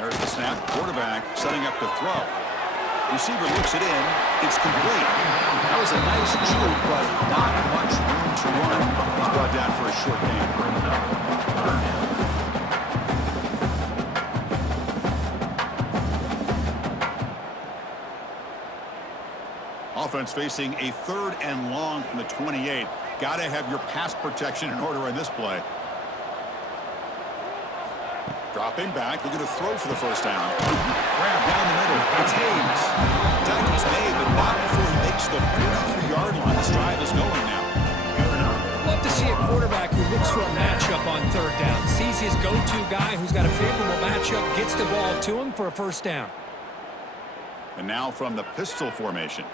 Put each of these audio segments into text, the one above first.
There's the snap. Quarterback setting up to throw. Receiver looks it in. It's complete. That was a nice juke, but not much room to run. He's brought down for a short gain. Offense facing a 3rd and long from the 28. Got to have your pass protection in order in this play. Dropping back, looking to throw for the first down. Grab down the middle. It's Hayes. Tackle's made, but not before he makes the 43-yard line. This drive is going now. Love to see a quarterback who looks for a matchup on 3rd down. Sees his go-to guy who's got a favorable matchup, gets the ball to him for a first down. And now from the pistol formation.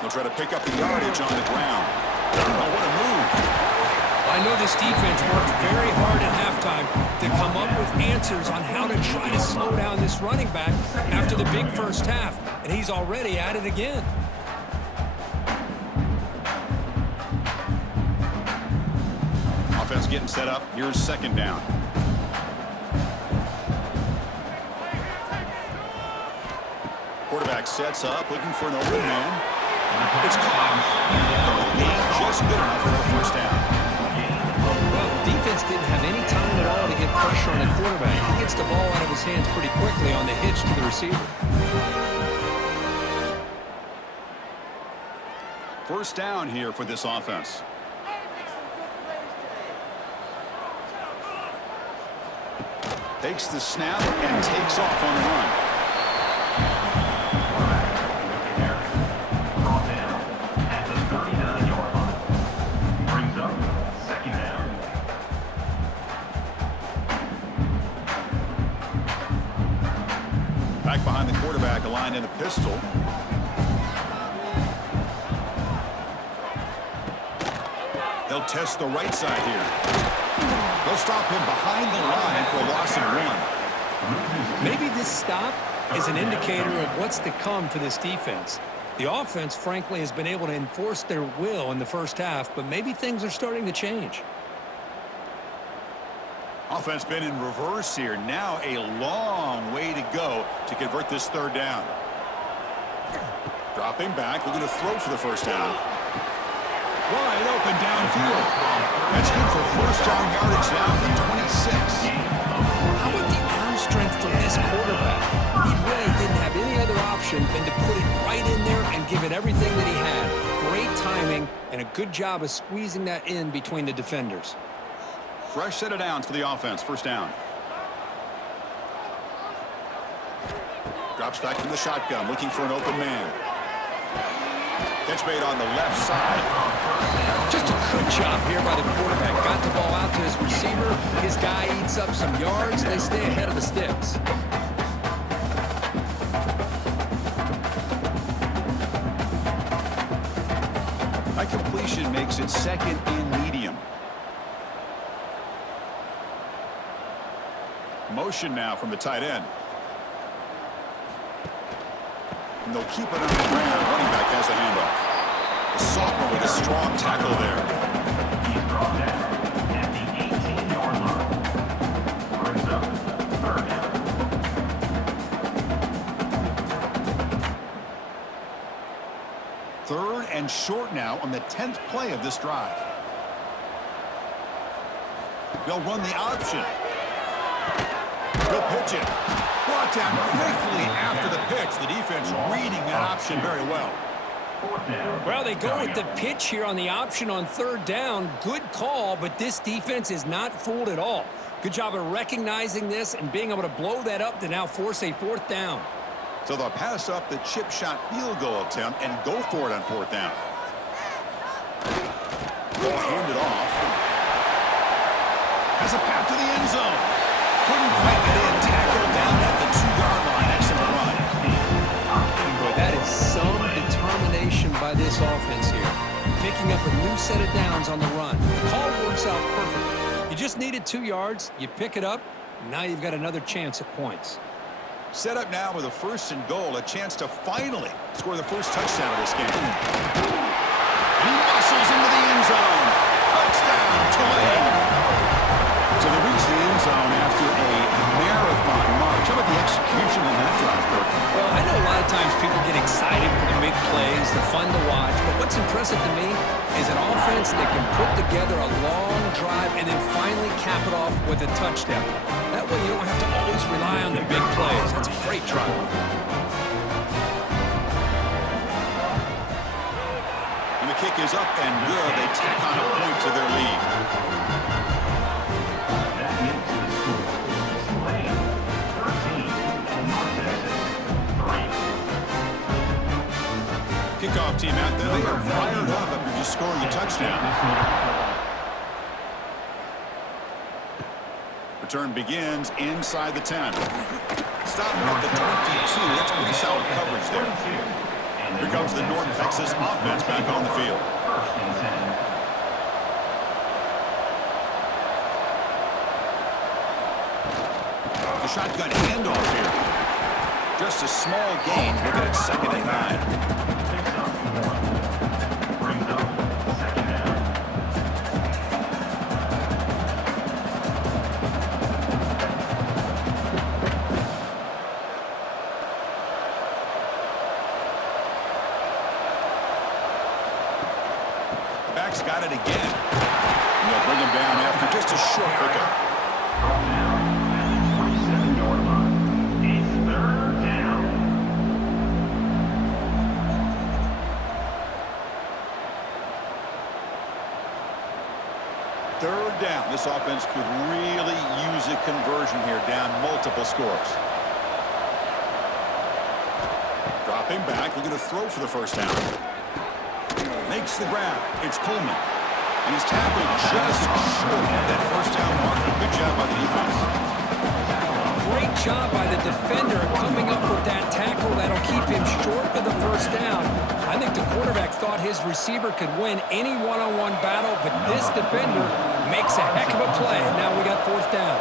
They'll try to pick up the yardage on the ground. Oh, what a move. I know this defense worked very hard at halftime to come up with answers on how to try to slow down this running back after the big first half, and he's already at it again. Offense getting set up. Here's 2nd down. Quarterback sets up, looking for an open man. It's caught. The game just good enough for a first down. Well, the defense didn't have any time at all to get pressure on the quarterback. He gets the ball out of his hands pretty quickly on the hitch to the receiver. First down here for this offense. Takes the snap and takes off on the run. Back behind the quarterback, aligned in a pistol. They'll test the right side here. They'll stop him behind the line for a loss of 1. Maybe this stop is an indicator of what's to come for this defense. The offense, frankly, has been able to enforce their will in the first half, but maybe things are starting to change. Offense been in reverse here. Now a long way to go to convert this 3rd down. Dropping back, looking to throw for the first down. Wide open downfield. That's good for first down yardage now at the 26. How about the arm strength from this quarterback? He really didn't have any other option than to put it right in there and give it everything that he had. Great timing and a good job of squeezing that in between the defenders. Fresh set of downs for the offense. First down. Drops back from the shotgun, looking for an open man. Catch made on the left side. Just a good job here by the quarterback. Got the ball out to his receiver. His guy eats up some yards. They stay ahead of the sticks. That completion makes it 2nd and medium. Motion now from the tight end. And they'll keep it on the ground. Running back has the handoff. The sophomore with a strong tackle there. He's brought down at the 18-yard line. Brings up 3rd down. 3rd and short now on the 10th play of this drive. They'll run the option. They'll pitch it. Brought down quickly after the pitch. The defense reading that option very well. Well, they go with the pitch here on the option on 3rd down. Good call, but this defense is not fooled at all. Good job of recognizing this and being able to blow that up to now force a 4th down. So they'll pass up the chip shot field goal attempt and go for it on 4th down. They'll hand it off. Has a path to the end zone. Couldn't quite get in. Tackled down at the 2-yard line. Excellent run. Boy, that is some determination by this offense here. Picking up a new set of downs on the run. The call works out perfectly. You just needed 2 yards. You pick it up. And now you've got another chance at points. Set up now with a 1st and goal. A chance to finally score the first touchdown of this game. And he muscles into the end zone. Touchdown. times people get excited for the big plays. They're fun to watch. But what's impressive to me is an offense that can put together a long drive and then finally cap it off with a touchdown. That way you don't have to always rely on the big plays. That's a great drive. And the kick is up and good. They tack on a point to their lead. That makes the score. Tulane 13, North Texas 3. Kickoff team out there. They are fired up after just scoring a touchdown. Return begins inside the 10. Stopping at the 22. That's pretty solid coverage there. Here comes the North Texas offense back on the field. First and 10. The shotgun handoff here. Just a small gain. Look at it, 2nd and 9. Picks up 1. Brings up 2nd down. The back's got it again. And they'll bring him down after just a short pickup. Brought down at the 27-yard line. It's 3rd down. Third down. This offense could really use a conversion here, down multiple scores. Dropping back, looking to throw for the first down. Makes the grab. It's Coleman. And he's tackled just short of that first down marker. Good job by the defense. Great job by the defender coming up with that tackle that'll keep him short of the first down. I think the quarterback thought his receiver could win any one-on-one battle, but this defender makes a heck of a play. Now we got 4th down.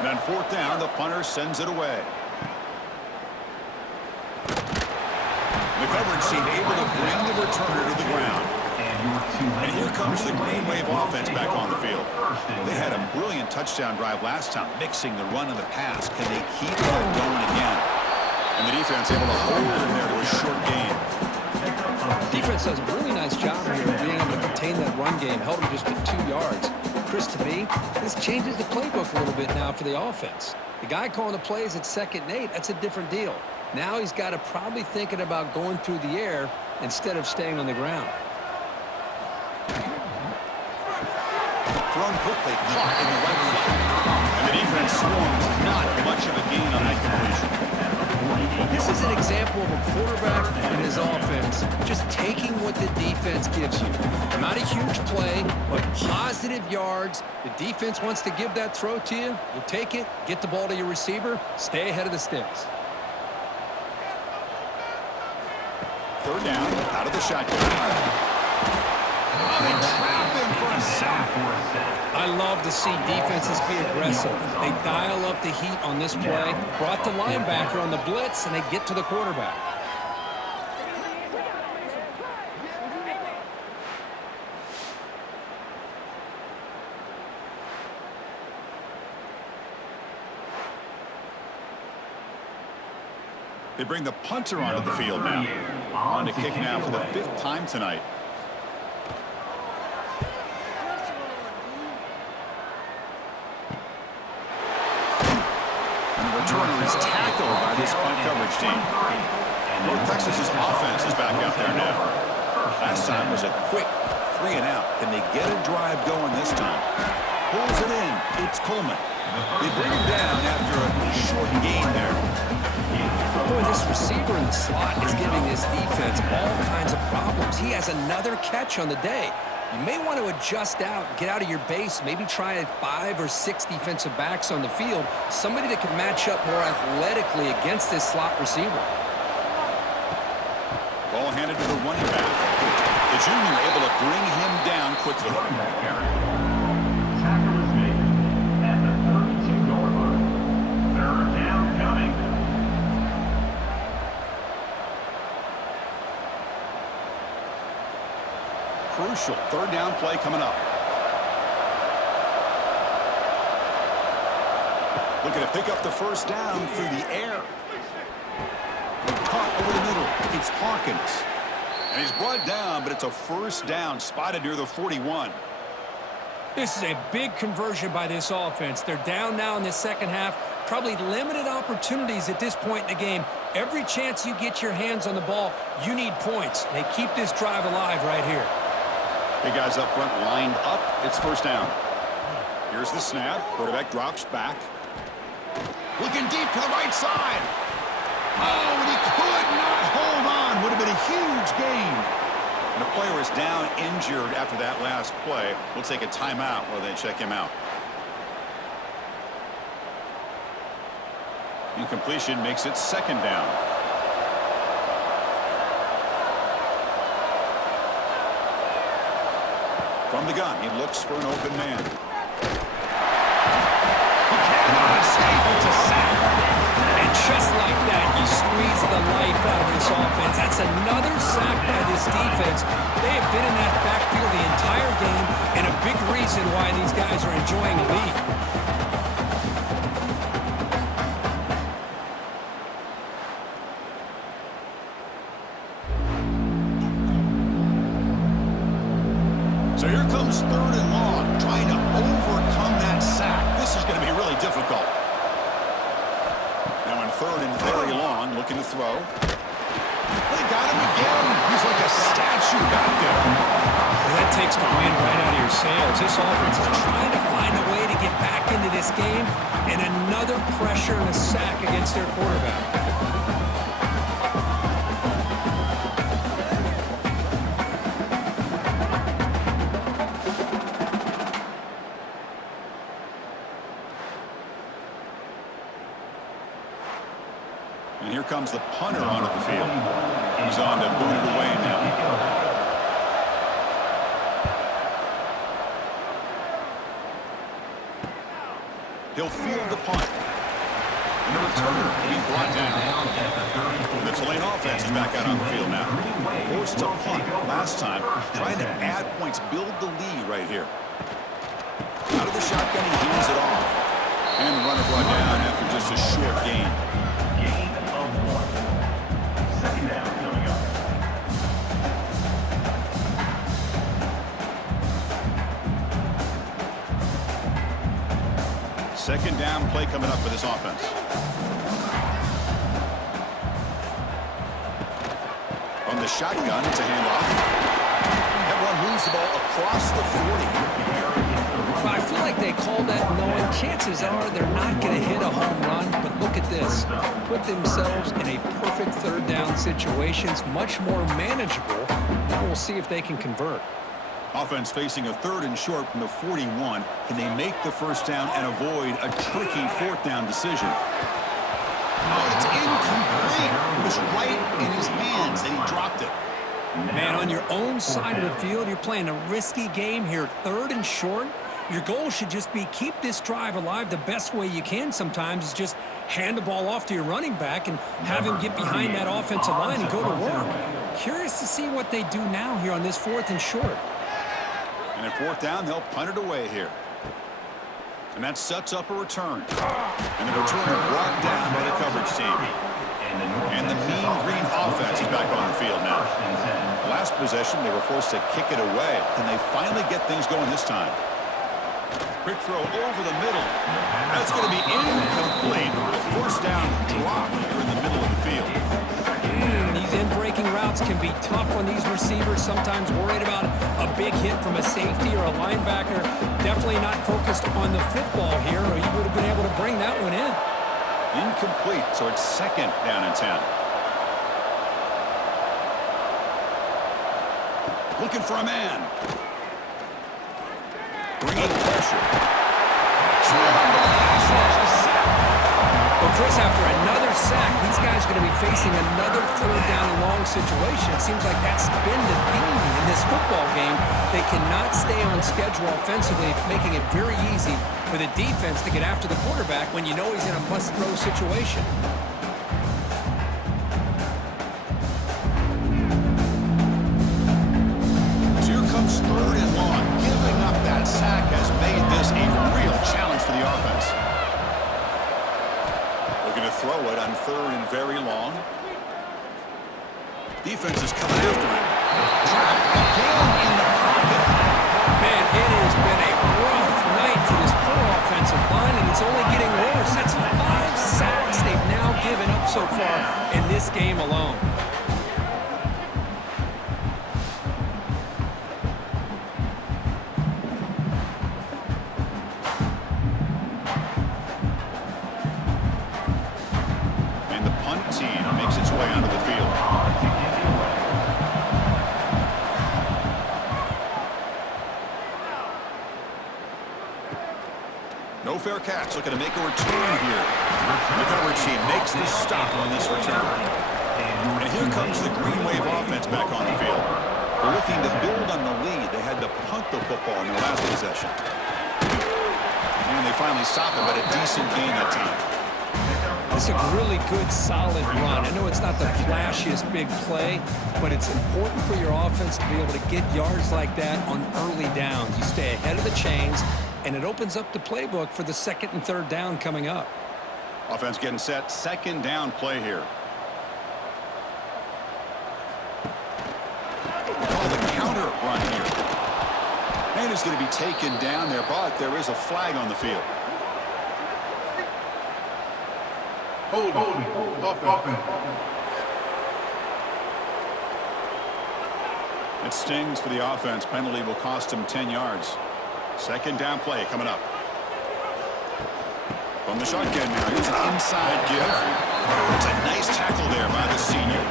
And on 4th down, the punter sends it away. The coverage team able to bring the returner to the ground. And here comes the Green Wave offense back on the field. They had a brilliant touchdown drive last time, mixing the run and the pass. Can they keep that going again? And the defense able to hold in there to a short gain. Defense does a really nice job here of being able to contain that run game, held them just to 2 yards. Chris, to me, this changes the playbook a little bit now for the offense. The guy calling the plays at 2nd and 8, that's a different deal. Now he's got to probably thinking about going through the air instead of staying on the ground. Thrown quickly, caught in the right foot. And the defense swarms. Not much of a gain on that completion. This is an example of a quarterback and his offense just taking what the defense gives you. Not a huge play, but positive yards. The defense wants to give that throw to you. You take it, get the ball to your receiver, stay ahead of the sticks. 3rd down, out of the shotgun. They trap him for a sack. I love to see defenses be aggressive. They dial up the heat on this play, brought the linebacker on the blitz, and they get to the quarterback. They bring the punter onto the field now. On to kick now for the 5th time tonight. And the returner is tackled by this punt coverage team. North Texas's offense is back out there now. Last time was a quick 3 and out. Can they get a drive going this time? Pulls it in. It's Coleman. They bring him down after a short gain there. Boy, this receiver in the slot is giving this defense all kinds of problems. He has another catch on the day. You may want to adjust out, get out of your base, maybe try 5 or 6 defensive backs on the field, somebody that can match up more athletically against this slot receiver. Ball handed to the running back. The junior able to bring him down quickly. Tackle is made at the 32-yard line. 3rd down coming. Crucial 3rd down play coming up. Looking to pick up the first down through the air. Caught over the middle. It's Hawkins. And he's brought down, but it's a first down spotted near the 41. This is a big conversion by this offense. They're down now in the second half. Probably limited opportunities at this point in the game. Every chance you get your hands on the ball, you need points. They keep this drive alive right here. Big guys up front lined up. It's first down. Here's the snap. Quarterback drops back. Looking deep to the right side. Oh, and he could not hold on. Would have been a huge gain. And the player is down injured after that last play. We'll take a timeout while they check him out. Incompletion makes it second down. From the gun, he looks for an open man. He cannot escape. It's a sack. And just like that, you squeeze the life out of this offense. That's another sack by this defense. They have been in that backfield the entire game, and a big reason why these guys are enjoying a lead. So here comes third and long, trying to overcome that sack. This is going to be really difficult. Now in third and very long, looking to throw. They got him again. He's like a statue back there. Well, that takes the wind right out of your sails. This offense is trying to find a way to get back into this game, and another pressure and a sack against their quarterback. And here comes the punter onto the field. He's on to boot it away now. He'll field the punt. And the returner will be brought down. The Tulane offense is back out on the field now. Forced to punt last time. Trying to add points, build the lead right here. Out of the shotgun, he hands it off. And the runner brought down after just a short gain. Second down coming up. Second down play coming up for this offense. From the shotgun, it's a handoff. That one moves the ball across the 40. But I feel like they called that knowing chances are they're not going to hit a home run. But look at this. Put themselves in a perfect third down situation. It's much more manageable. Now we'll see if they can convert. Offense facing a third and short from the 41. Can they make the first down and avoid a tricky fourth down decision? Oh, it's incomplete. It was right in his hands, and he dropped it. Man, on your own side of the field, you're playing a risky game here. Third and short. Your goal should just be keep this drive alive the best way you can sometimes is just hand the ball off to your running back and have him get behind that offensive line and go to work. Curious to see what they do now here on this fourth and short. And at fourth down, they'll punt it away here. And that sets up a return. And the returner brought down by the coverage team. And the mean green offense is back on the field now. Last possession, they were forced to kick it away. Can they finally get things going this time? Quick throw over the middle. That's going to be incomplete. A first down drop here in the middle of the field. These in-breaking routes can be tough on these receivers. Sometimes worried about a big hit from a safety or a linebacker. Definitely not focused on the football here, or you would have been able to bring that one in. Incomplete, so it's second down and 10. Looking for a man. Bringing pressure. Well, Chris, after another sack, these guys are going to be facing another third down and long situation. It seems like that's been the theme in this football game. They cannot stay on schedule offensively, making it very easy for the defense to get after the quarterback when you know he's in a must-throw situation. So here comes third and long. Giving up that sack has made this a real challenge for the offense. defense is coming after him. Trapped again in the pocket. Man, it has been a rough night for this poor offensive line, and it's only getting worse. That's 5 sacks they've now given up so far in this game alone. And the punt team makes its way onto the field. No fair catch, looking to make a return here. The coverage team makes the stop on this return. And here comes the Green Wave offense back on the field. They're looking to build on the lead. They had to punt the football in their last possession. And they finally stop it, but a decent gain that time. It's a really good, solid run. I know it's not the flashiest big play, but it's important for your offense to be able to get yards like that on early downs. You stay ahead of the chains, and it opens up the playbook for the second and third down coming up. Offense getting set. Second down play here. Call the counter run here. And it's going to be taken down there, but there is a flag on the field. Holding. Offense. It stings for the offense. Penalty will cost him 10 yards. Second down play coming up. From the shotgun now, here's an inside give. It's a nice tackle there by the senior.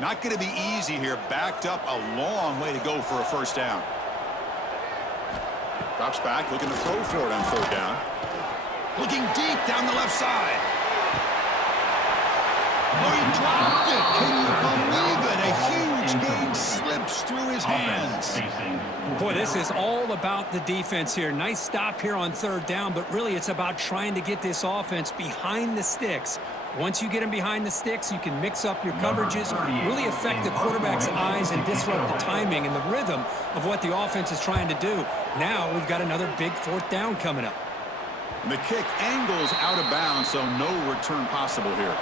Not going to be easy here. Backed up a long way to go for a first down. Drops back, looking to throw for it on third down. Looking deep down the left side. Oh, he dropped it. Can you believe it? A huge gain slips through his hands. Boy, this is all about the defense here. Nice stop here on third down, but really it's about trying to get this offense behind the sticks. Once you get them behind the sticks, you can mix up your coverages, really affect the quarterback's eyes and disrupt the timing and the rhythm of what the offense is trying to do. Now we've got another big fourth down coming up. And the kick angles out of bounds, so no return possible here.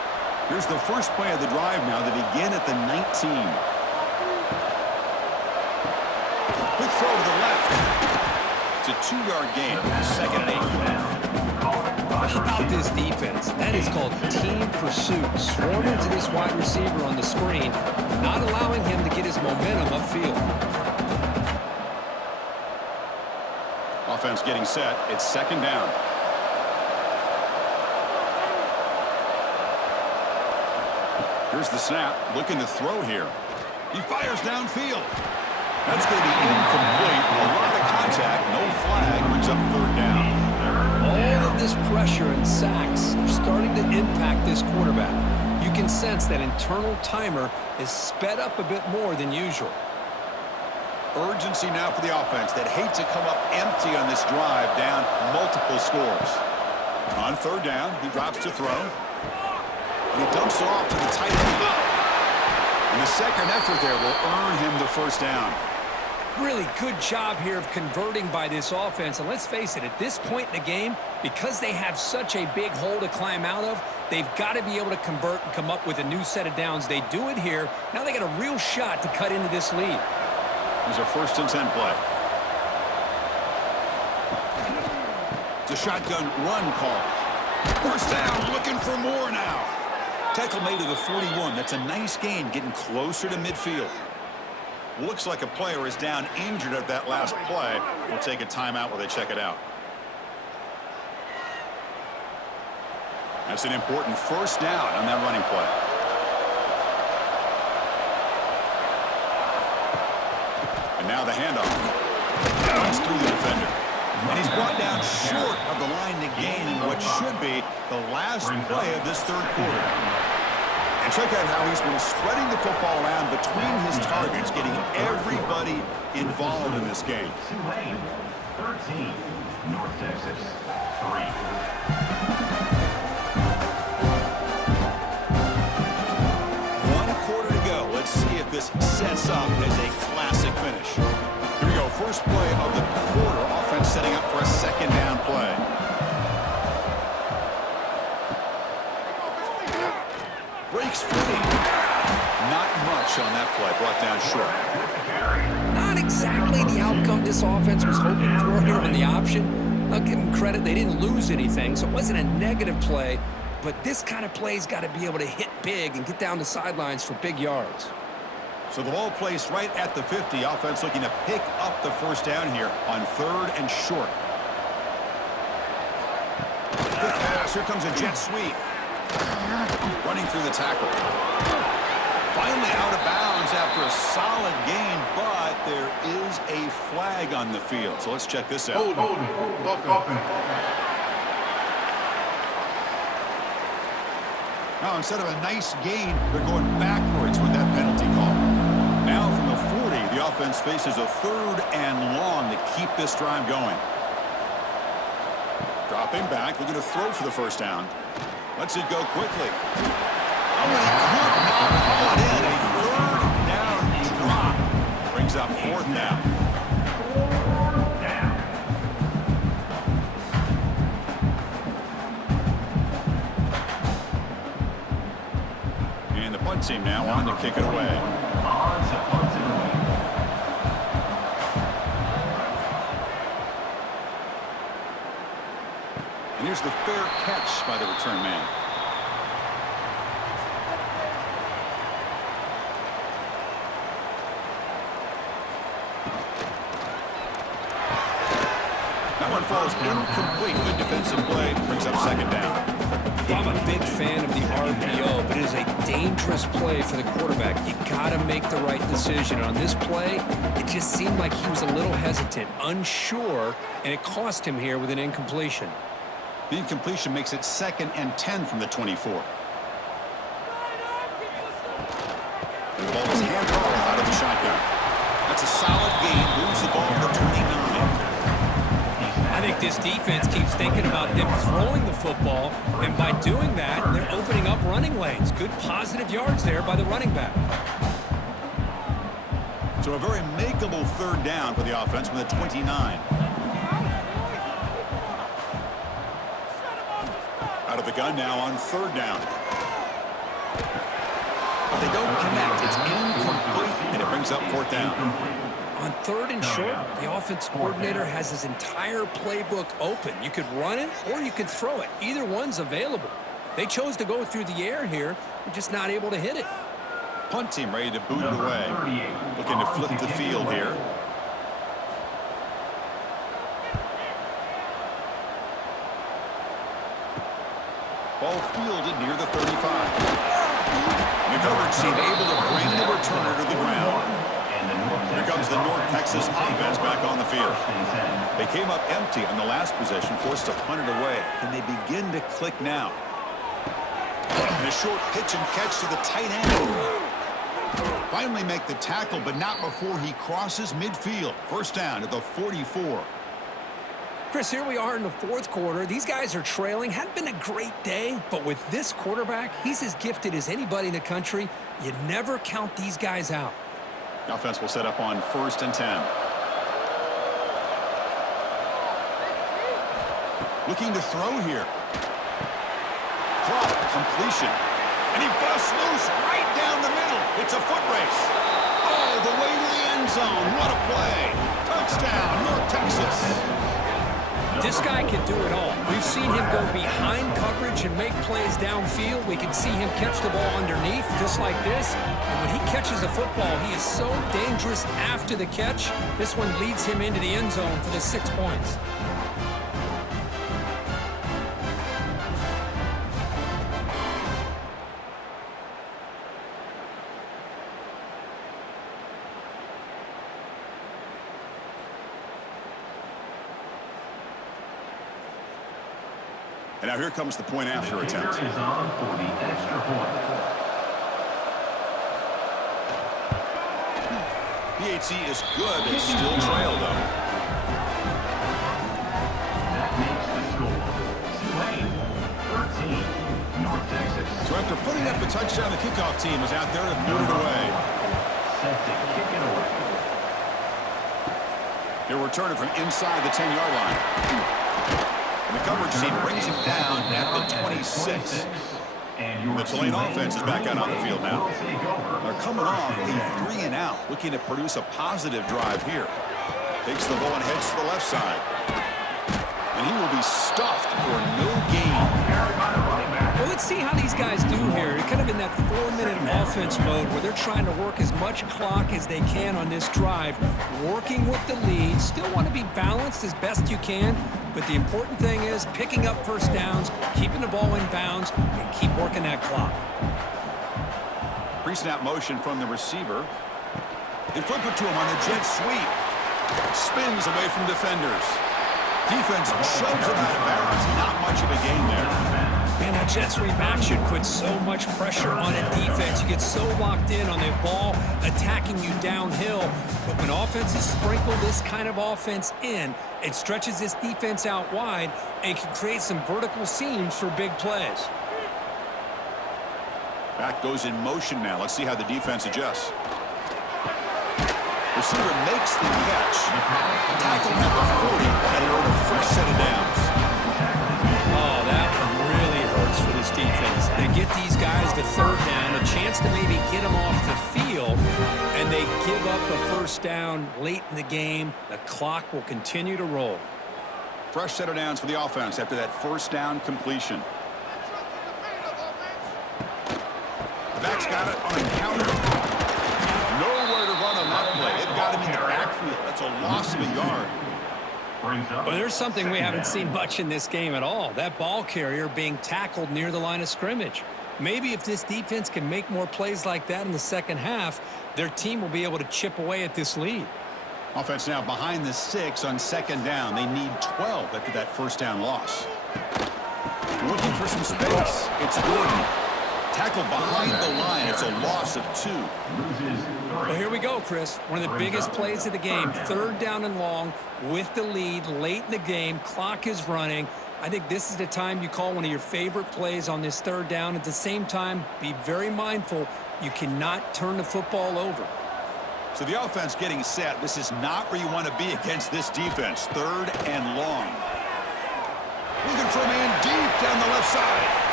Here's the first play of the drive now. They begin at the 19. Quick throw to the left. It's a 2-yard gain. Second and 8. How about this defense? That is called team pursuit. Swarming to this wide receiver on the screen, not allowing him to get his momentum upfield. Offense getting set. It's second down. Here's the snap. Looking to throw here. He fires downfield. That's going to be incomplete. A lot of contact. No flag. Brings up third down. All of this pressure and sacks are starting to impact this quarterback. You can sense that internal timer is sped up a bit more than usual. Urgency now for the offense that hates to come up empty on this drive, down multiple scores. On third down, he drops to throw. And he dumps it off to the tight end. And the second effort there will earn him the first down. Really good job here of converting by this offense. And let's face it, at this point in the game, because they have such a big hole to climb out of, they've got to be able to convert and come up with a new set of downs. They do it here. Now they got a real shot to cut into this lead. There's a 1st and 10 play. It's a shotgun run call. First down, looking for more now. Tackle made to the 41. That's a nice gain, getting closer to midfield. Looks like a player is down injured at that last play. We'll take a timeout while they check it out. That's an important first down on that running play. And now the handoff. Runs through the defender. And he's brought down short of the line to gain in what should be the last play of this third quarter. And check out how he's been spreading the football around between his targets, getting everybody involved in this game. Tulane, 13. North Texas, 3. One quarter to go. Let's see if this sets up as a classic finish. Here we go. the quarter. Offense setting up for a second down play. Breaks free. Not much on that play. Brought down short. Not exactly the outcome this offense was hoping for here on the option. I'll give them credit. They didn't lose anything, so it wasn't a negative play. But this kind of play's got to be able to hit big and get down the sidelines for big yards. So the ball placed right at the 50. Offense looking to pick up the first down here on 3rd and short. Good pass. Here comes a jet sweep. Running through the tackle. Finally out of bounds after a solid gain, but there is a flag on the field. So let's check this out. Hold offense. Now, instead of a nice gain, they're going backwards with that penalty call. Now from the 40, the offense faces a 3rd and long to keep this drive going. Dropping back, looking to throw for the first down. Lets it go quickly. Oh, and he could not haul it in. A 3rd down drop. Brings up 4th down. And the punt team now on to kick it away. On to punt it away. And here's the fair catch by the return man. That one falls incomplete. Good defensive play. Brings up 2nd down. I'm a big fan of the RPO, but it is a dangerous play for the quarterback. You got to make the right decision. On this play, it just seemed like he was a little hesitant, unsure, and it cost him here with an incompletion. The incompletion makes it 2nd and 10 from the 24. And the ball is handed off out of the shotgun. That's a solid gain. Moves the ball to the 29. I think this defense keeps thinking about them throwing the football, and by doing that, they're opening up running lanes. Good positive yards there by the running back. So a very makeable 3rd down for the offense from the 29. Out of the gun now on 3rd down. But they don't connect. It's incomplete, and it brings up 4th down. On 3rd and short, the offense coordinator has his entire playbook open. You could run it or you could throw it. Either one's available. They chose to go through the air here. They're just not able to hit it. Punt team ready to boot it away. Looking to flip the field here. Ball fielded near the 35. The coverage team able to bring the returner to the ground. Here comes the North Texas offense back on the field. They came up empty on the last possession, forced to punt it away. Can they begin to click now? And a short pitch and catch to the tight end. Finally make the tackle, but not before he crosses midfield. First down at the 44. Chris, here we are in the 4th quarter. These guys are trailing. Hadn't been a great day, but with this quarterback, he's as gifted as anybody in the country. You never count these guys out. The offense will set up on 1st and 10. Looking to throw here. Clock, completion. And he busts loose right down the middle. It's a foot race. Oh, the way to the end zone. What a play. Touchdown, North Texas. This guy can do it all. We've seen him go behind coverage and make plays downfield. We can see him catch the ball underneath just like this. And when he catches the football, he is so dangerous after the catch. This one leads him into the end zone for the 6 points. And now here comes the point after attempt. Is on for the extra point. PHC is good. They still trail, though. That makes the score Tulane 13, North Texas. So after putting up the touchdown, the kickoff team is out there to boot it away. Set to kick it away. He'll return it from inside the 10-yard line. And the coverage team brings him down at the 26. And the Tulane offense is back out on the field now. They're coming off a 3-and-out, looking to produce a positive drive here. Takes the ball and heads to the left side. And he will be stuffed for no gain. Well, let's see how these guys do here. They're kind of in that 4-minute offense mode where they're trying to work as much clock as they can on this drive, working with the lead. Still want to be balanced as best you can, but the important thing is picking up first downs, keeping the ball in bounds, and keep working that clock. Pre-snap motion from the receiver. They flip it to him on the jet sweep. Spins away from defenders. Defense shoves it out of bounds. Not much of a gain there. Man, that jet sweep action puts so much pressure on a defense. You get so locked in on the ball attacking you downhill. But when offenses sprinkle this kind of offense in, it stretches this defense out wide and can create some vertical seams for big plays. Back goes in motion now. Let's see how the defense adjusts. Receiver makes the catch. Tackle at the 40 and a fresh set of downs. Oh, that one really hurts for this defense. They get these guys to third down, a chance to maybe get them off the field, and they give up a first down late in the game. The clock will continue to roll. Fresh set of downs for the offense after that first down completion. The back's got it on a counter. Nowhere to run on that play. They've got him in the backfield. That's a loss of a yard. Well, there's something we haven't seen much in this game at all. That ball carrier being tackled near the line of scrimmage. Maybe if this defense can make more plays like that in the second half, their team will be able to chip away at this lead. Offense now behind the 6 on second down. They need 12 after that first down loss. Looking for some space. It's Gordon. Tackled behind the line. It's a loss of 2. Well, here we go, Chris. One of the biggest plays of the game. Third down and long with the lead late in the game. Clock is running. I think this is the time you call one of your favorite plays on this third down. At the same time, be very mindful. You cannot turn the football over. So the offense getting set. This is not where you want to be against this defense. Third and long. Looking for a man deep down the left side.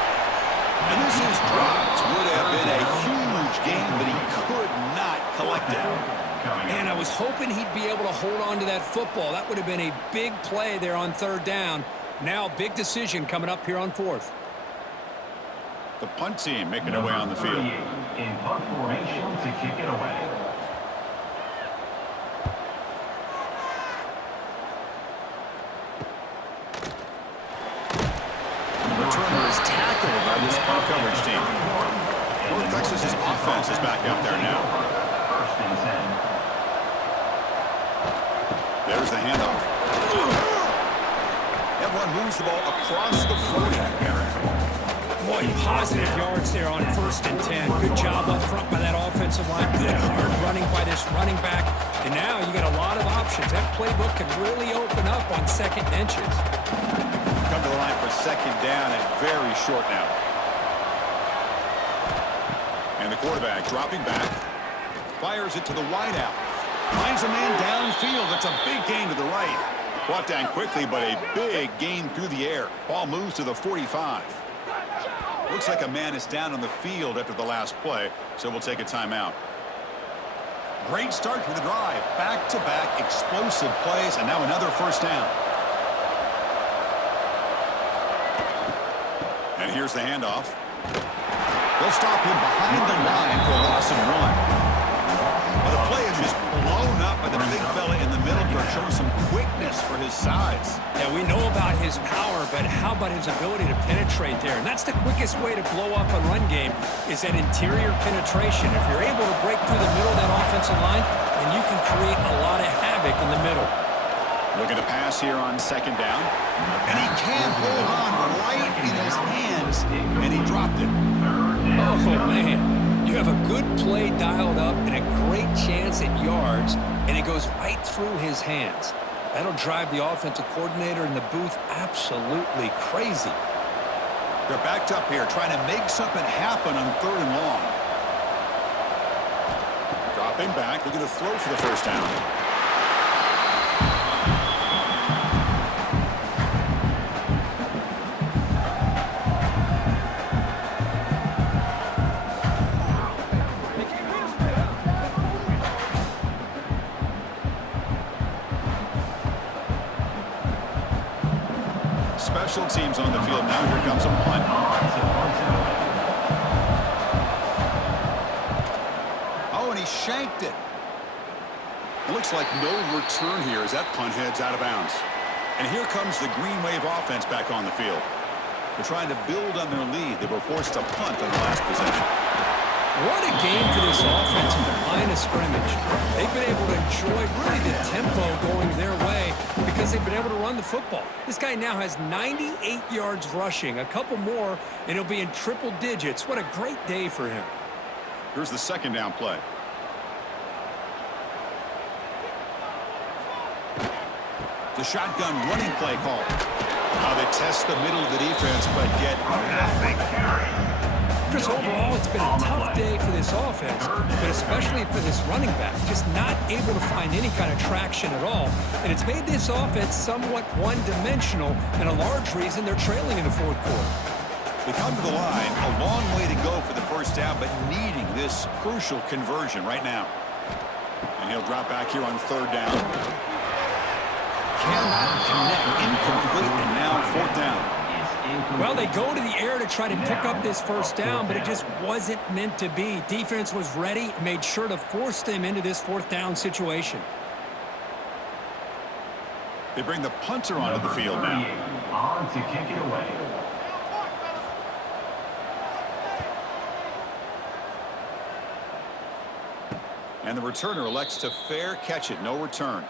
And this is dropped. Would have been a huge game, but he could not collect it. And I was hoping he'd be able to hold on to that football. That would have been a big play there on third down. Now, big decision coming up here on fourth. The punt team making their way on the field. In punt formation to kick it away. Returner is tackled by this punt coverage team. North Texas's offense is back out there now. First and 10. There's the handoff. That one moves the ball across the 40. Boy, positive yards there on first and 10. Good job up front by that offensive line. Good hard running by this running back. And now you got a lot of options. That playbook can really open up on second and inches. Come to the line for second down and very short now. And the quarterback dropping back. Fires it to the wideout. Finds a man downfield. That's a big gain to the right. Brought down quickly, but a big gain through the air. Ball moves to the 45. Looks like a man is down on the field after the last play, so we'll take a timeout. Great start to the drive. Back-to-back explosive plays, and now another first down. And here's the handoff. They'll stop him behind the line for a loss of 1. Well, the play is just blown up by the big fella in the middle for showing some quickness for his size. Yeah, we know about his power, but how about his ability to penetrate there? And that's the quickest way to blow up a run game is that interior penetration. If you're able to break through the middle of that offensive line, then you can create a lot of havoc in the middle. Looking to pass here on second down. And he can't hold on right in his hands, and he dropped it. Oh, man. You have a good play dialed up and a great chance at yards, and it goes right through his hands. That'll drive the offensive coordinator in the booth absolutely crazy. They're backed up here trying to make something happen on third and long. Dropping back, looking to throw for the first down. special teams on the field now. Here comes a punt. Oh, and he shanked it. It looks like no return here as that punt heads out of bounds. And here comes the Green Wave offense back on the field. They're trying to build on their lead. They were forced to punt on the last possession. What a game for this offense from the line of scrimmage. They've been able to enjoy really the tempo going their way because they've been able to run the football. This guy now has 98 yards rushing, a couple more, and he'll be in triple digits. What a great day for him. Here's the second down play. The shotgun running play call. Now they test the middle of the defense, but get nothing. Chris, overall, it's been a tough day for this offense, but especially for this running back, just not able to find any kind of traction at all. And it's made this offense somewhat one-dimensional, and a large reason they're trailing in the fourth quarter. They come to the line, a long way to go for the first down, but needing this crucial conversion right now. And he'll drop back here on third down. Cannot connect, incomplete, and now fourth down. Well, they go to the air to try to pick up this first down, but it just wasn't meant to be. Defense was ready, made sure to force them into this fourth down situation. They bring the punter onto the field now. On to kick it away. And the returner elects to fair catch it, no return.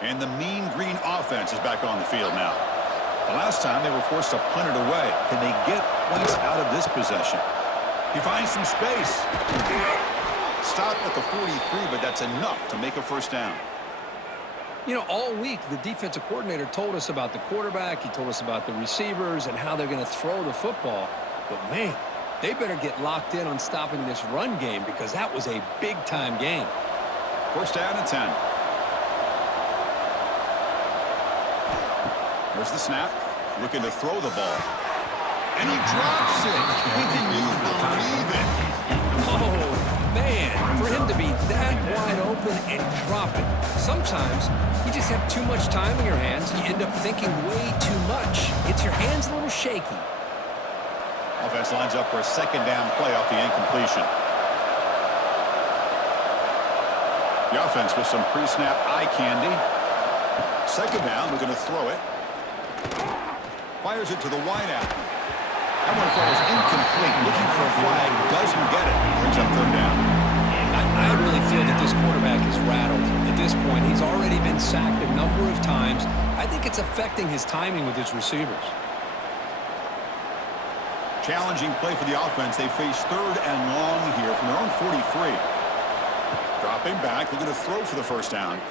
And the mean green offense is back on the field now. The last time they were forced to punt it away. Can they get points out of this possession? He finds some space. Stop at the 43, but that's enough to make a first down. You know, all week, the defensive coordinator told us about the quarterback. He told us about the receivers and how they're going to throw the football. But, man, they better get locked in on stopping this run game because that was a big-time game. First down and 10. There's the snap. Looking to throw the ball. And he drops it. Can you believe it? Oh, man, for him to be that wide open and drop it. Sometimes you just have too much time in your hands. You end up thinking way too much. Gets your hands a little shaky. Offense lines up for a second down play off the incompletion. The offense with some pre-snap eye candy. Second down, we're going to throw it. Fires it to the wideout. That one falls incomplete. Looking for a flag. Doesn't get it. Brings up third down. I really feel that this quarterback is rattled. At this point, he's already been sacked a number of times. I think it's affecting his timing with his receivers. Challenging play for the offense. They face third and long here from their own 43. Dropping back. They're going to throw for the first down.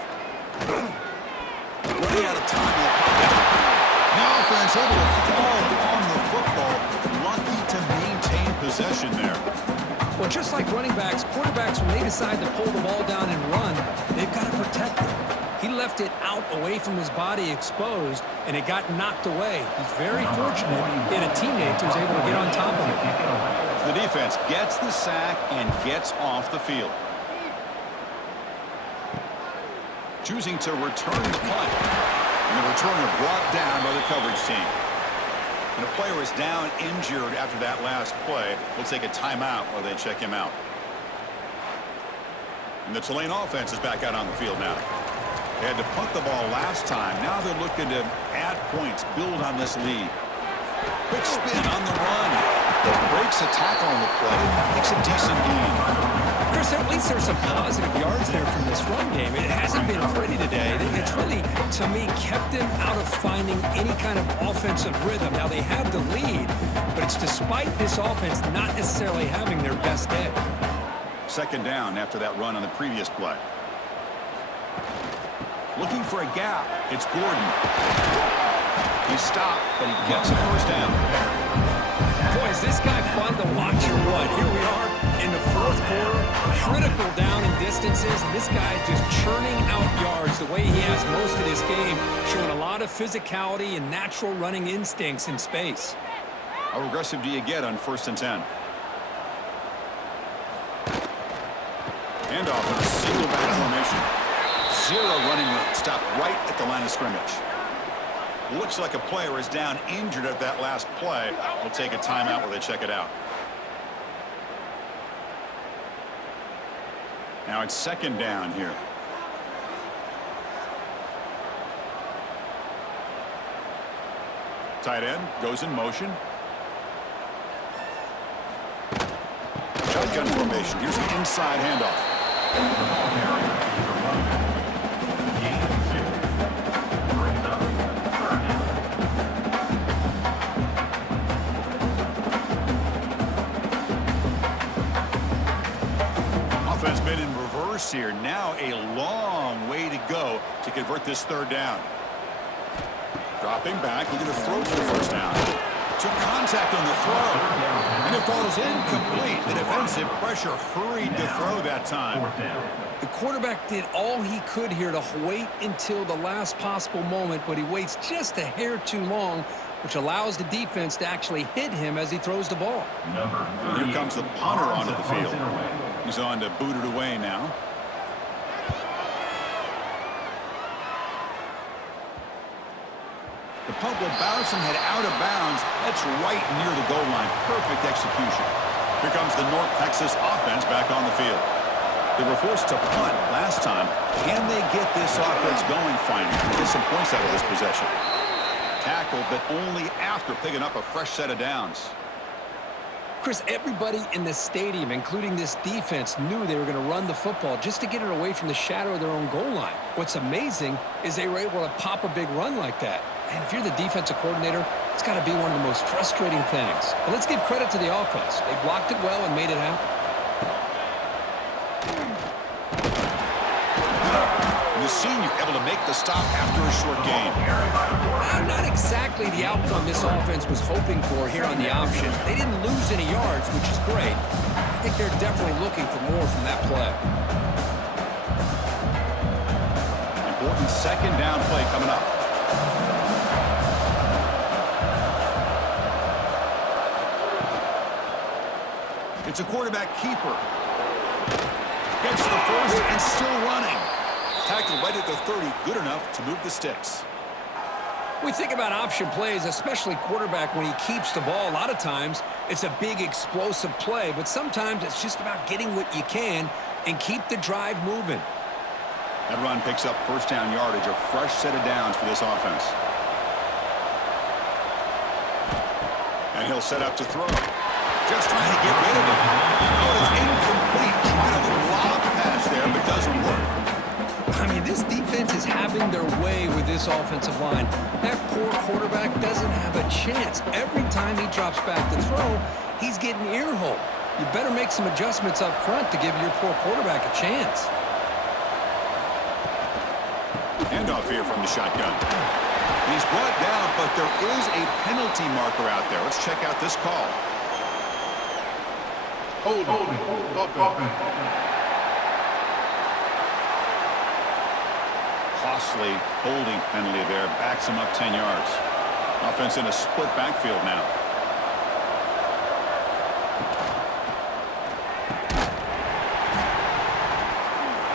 Way out of time. The offense able to fall on the football. Lucky to maintain possession there. Well, just like running backs, quarterbacks, when they decide to pull the ball down and run, they've got to protect it. He left it out away from his body exposed, and it got knocked away. He's very fortunate he had a teammate who was able to get on top of it. The defense gets the sack and gets off the field. Choosing to return the punt. And the returner brought down by the coverage team. And a player is down injured after that last play. We'll take a timeout while they check him out. And the Tulane offense is back out on the field now. They had to punt the ball last time. Now they're looking to add points, build on this lead. Quick spin on the run. Breaks a tackle on the play. Makes a decent gain. Chris, at least there's some positive yards there from this run game. It hasn't been pretty today. It's really, to me, kept them out of finding any kind of offensive rhythm. Now, they have the lead, but it's despite this offense not necessarily having their best day. Second down after that run on the previous play. Looking for a gap. It's Gordon. He stopped, but he gets a first down. Boy, is this guy fun to watch or what? Here we are in the fourth quarter, critical down in distances. This guy just churning out yards the way he has most of this game, showing a lot of physicality and natural running instincts in space. How aggressive do you get on 1st and 10? Handoff in a single back formation. Zero running room. Stopped right at the line of scrimmage. Looks like a player is down injured at that last play. We'll take a timeout while they check it out. Now it's second down here. Tight end goes in motion. Shotgun formation. Here's the inside handoff. The ball carrier is the running back. Gain of 6. Brings up third down. Offense been in reverse here. Now a long way to go to convert this third down. Dropping back, looking to throw for the first down. Took contact on the throw, and it falls incomplete. The defensive pressure hurried to throw that time. Fourth down. The quarterback did all he could here to wait until the last possible moment, but he waits just a hair too long, which allows the defense to actually hit him as he throws the ball. Number Here comes the punter onto the field. Punts it away. He's on to boot it away now. The punt will bounce and head out of bounds. That's right near the goal line. Perfect execution. Here comes the North Texas offense back on the field. They were forced to punt last time. Can they get this offense going finally? Get some points out of this possession. Tackled, but only after picking up a fresh set of downs. Chris, everybody in the stadium, including this defense, knew they were going to run the football just to get it away from the shadow of their own goal line. What's amazing is they were able to pop a big run like that. And if you're the defensive coordinator, it's got to be one of the most frustrating things. But let's give credit to the offense. They blocked it well and made it happen. The senior able to make the stop after a short gain. Not exactly the outcome this offense was hoping for here on the option. They didn't lose any yards, which is great. I think they're definitely looking for more from that play. Important second down play coming up. It's a quarterback keeper. Gets the first and still running. Tackled right at the 30, good enough to move the sticks. We think about option plays, especially quarterback when he keeps the ball. A lot of times, it's a big explosive play, but sometimes it's just about getting what you can and keep the drive moving. That run picks up first down yardage, a fresh set of downs for this offense. And he'll set up to throw. Just trying to get rid of it. Oh, it's incomplete. Trying a little lob pass there, but doesn't work. I mean, this defense is having their way with this offensive line. That poor quarterback doesn't have a chance. Every time he drops back to throw, he's getting ear-hole. You better make some adjustments up front to give your poor quarterback a chance. Handoff here from the shotgun. He's brought down, but there is a penalty marker out there. Let's check out this call. Holding. Costly holding penalty there. Backs him up 10 yards. Offense in a split backfield now.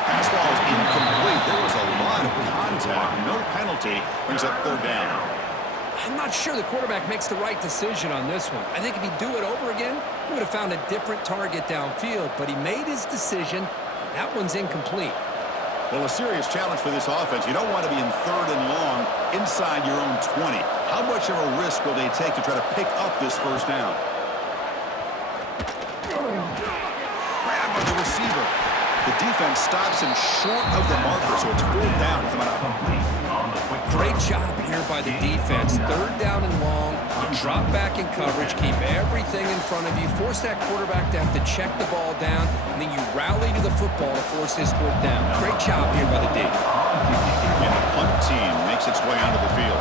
Pass ball is incomplete. There was a lot of contact. No penalty. Brings up third down. I'm not sure the quarterback makes the right decision on this one. I think if he'd do it over again, he would have found a different target downfield, but he made his decision, and that one's incomplete. Well, a serious challenge for this offense. You don't want to be in third and long inside your own 20. How much of a risk will they take to try to pick up this first down? Grab by the receiver. The defense stops him short of the marker, so it's fourth down coming up. Great job here by the defense. Third down and long. You drop back in coverage, keep everything in front of you, force that quarterback to have to check the ball down, and then you rally to the football to force this fourth down. Great job here by the D. And the punt team makes its way onto the field.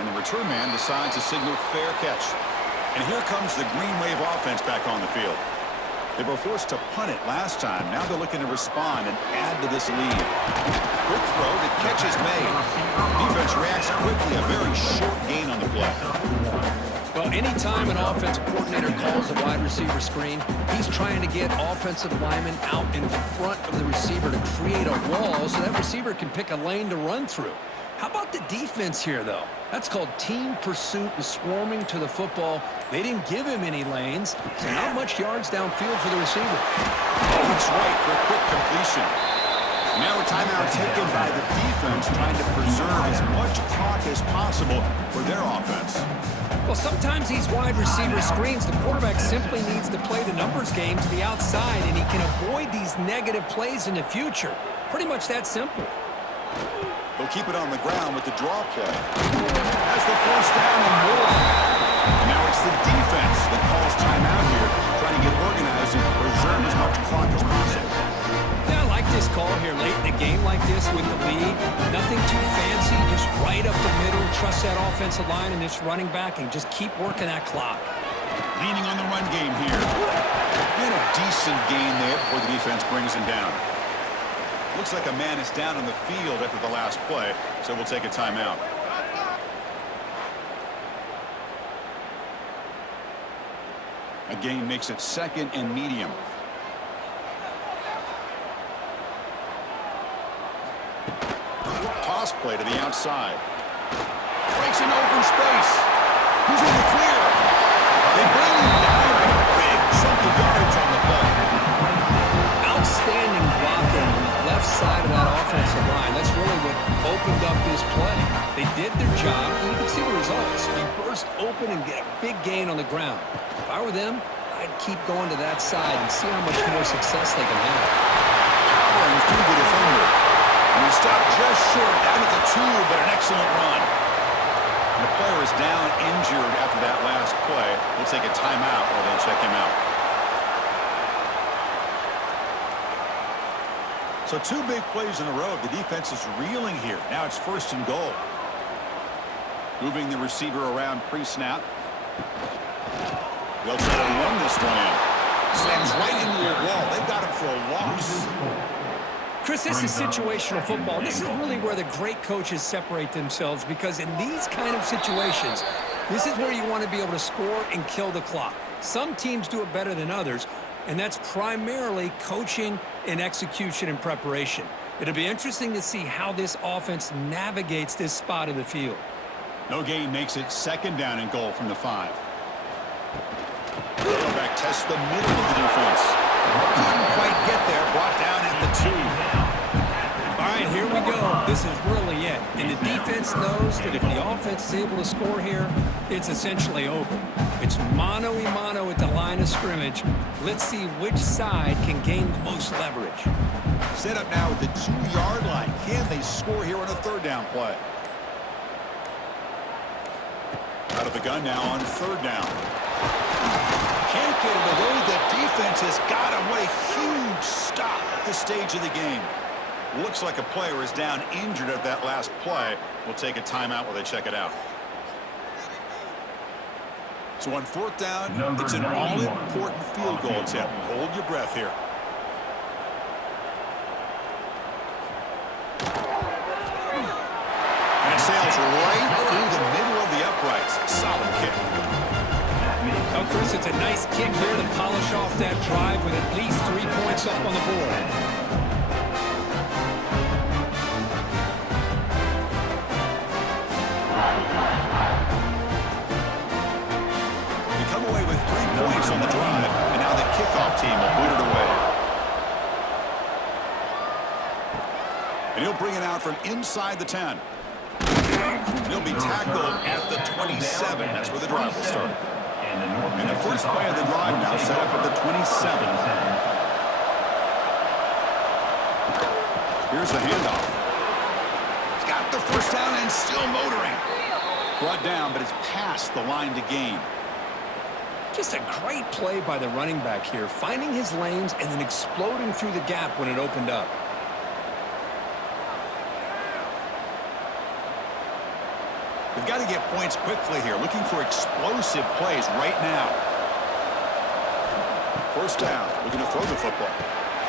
And the return man decides to signal fair catch. And here comes the Green Wave offense back on the field. They were forced to punt it last time. Now they're looking to respond and add to this lead. Quick throw, the catch is made. Defense reacts quickly, a very short gain on the play. Well, anytime an offensive coordinator calls a wide receiver screen, he's trying to get offensive linemen out in front of the receiver to create a wall so that receiver can pick a lane to run through. How about the defense here, though? That's called team pursuit and swarming to the football. They didn't give him any lanes, so not much yards downfield for the receiver. Oh, it's right for a quick completion. Now a timeout taken by the defense, trying to preserve as much clock as possible for their offense. Well, sometimes these wide receiver screens, the quarterback simply needs to play the numbers game to the outside, and he can avoid these negative plays in the future. Pretty much that simple. They'll keep it on the ground with the draw play. That's the first down and more. And now it's the defense that calls timeout here, trying to get organized and preserve as much clock as possible. Yeah, I like this call here late in the game like this with the lead. Nothing too fancy, just right up the middle. Trust that offensive line and this running back and just keep working that clock. Leaning on the run game here. And a decent gain there before the defense brings him down. Looks like a man is down on the field after the last play, so we'll take a timeout. A gain makes it 2nd and medium. Toss play to the outside. Breaks an open space. Who's in the clear? They bring him down with a big chunk of yardage on the play. Outstanding blocking on the left side of that offensive line. That's really what opened up this play. They did their job, and you can see the results. You burst open and get a big gain on the ground. If I were them, I'd keep going to that side and see how much more success they can have. Powering through the defender. And he stopped just short, down at the 2, but an excellent run. And the player is down injured after that last play. We'll take a timeout while they check him out. So 2 big plays in a row. The defense is reeling here. Now it's 1st and goal. Moving the receiver around pre-snap. They'll try to run this one in. Slams right into a wall. They've got him for a loss. Chris, this is situational football. This is really where the great coaches separate themselves, because in these kind of situations, this is where you want to be able to score and kill the clock. Some teams do it better than others, and that's primarily coaching and execution and preparation. It'll be interesting to see how this offense navigates this spot of the field. No gain makes it 2nd down and goal from the 5. Quarterback tests the middle of the defense. Couldn't quite get there. Brought down at the 2. All right, here we go. This is really it. And the defense knows that if the offense is able to score here, it's essentially over. It's mano-a-mano at the line of scrimmage. Let's see which side can gain the most leverage. Set up now at the 2-yard line. Can they score here on a 3rd down play? Out of the gun now on 3rd down. Can't get it away. The defense has got him. What a huge stop at this stage of the game. Looks like a player is down injured at that last play. We'll take a timeout while they check it out. So on 4th down, it's an all-important field goal attempt. Hold your breath here. And it sails right through the middle of the uprights. Solid kick. Oh, Chris, it's a nice kick here to polish off that drive with at least 3 points up on the board. They come away with 3 points on the drive, and now the kickoff team will boot it away. And he'll bring it out from inside the 10. He'll be tackled at the 27. That's where the drive will start. And the first play of the drive now set up at the 27. Here's the handoff. He's got the first down and still motoring. Brought down, but it's past the line to gain. Just a great play by the running back here, finding his lanes and then exploding through the gap when it opened up. They've got to get points quickly here, looking for explosive plays right now. First down, looking to throw the football.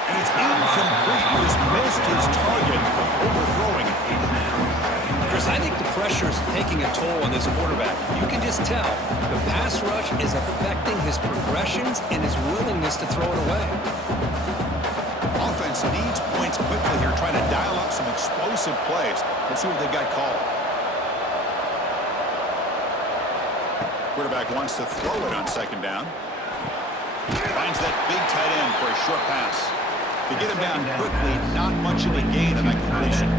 And it's incomplete. He just missed his target, overthrowing it. Chris, I think the pressure is taking a toll on this quarterback. You You can just tell the pass rush is affecting his progressions and his willingness to throw it away. Offense needs points quickly here, trying to dial up some explosive plays. Let's see what they've got called. Quarterback wants to throw it on second down. Finds that big tight end for a short pass. To get him down quickly, not much of a gain on that completion.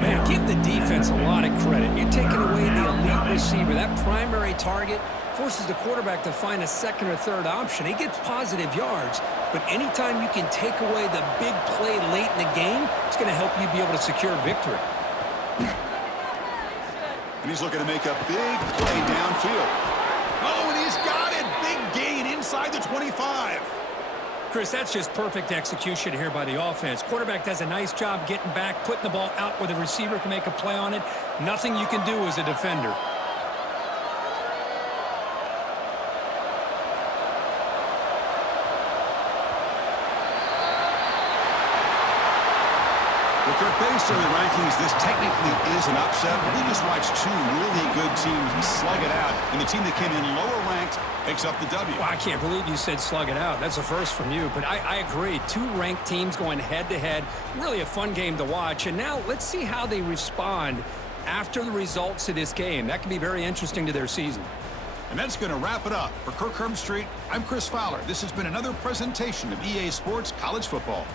Man, give the defense a lot of credit. You're taking away the elite receiver. That primary target forces the quarterback to find a second or third option. He gets positive yards, but anytime you can take away the big play late in the game, it's going to help you be able to secure victory. And he's looking to make a big play downfield. Oh, and he's got it. Big gain inside the 25. Chris, that's just perfect execution here by the offense. Quarterback does a nice job getting back, putting the ball out where the receiver can make a play on it. Nothing you can do as a defender. Well, Kirk, based on the rankings, this technically is an upset. We just watched two really good teams slug it out, and the team that came in lower ranked picks up the W. Well, I can't believe you said slug it out. That's a first from you, but I agree. Two ranked teams going head-to-head. Really a fun game to watch, and now let's see how they respond after the results of this game. That could be very interesting to their season. And that's going to wrap it up. For Kirk Herbstreit, I'm Chris Fowler. This has been another presentation of EA Sports College Football.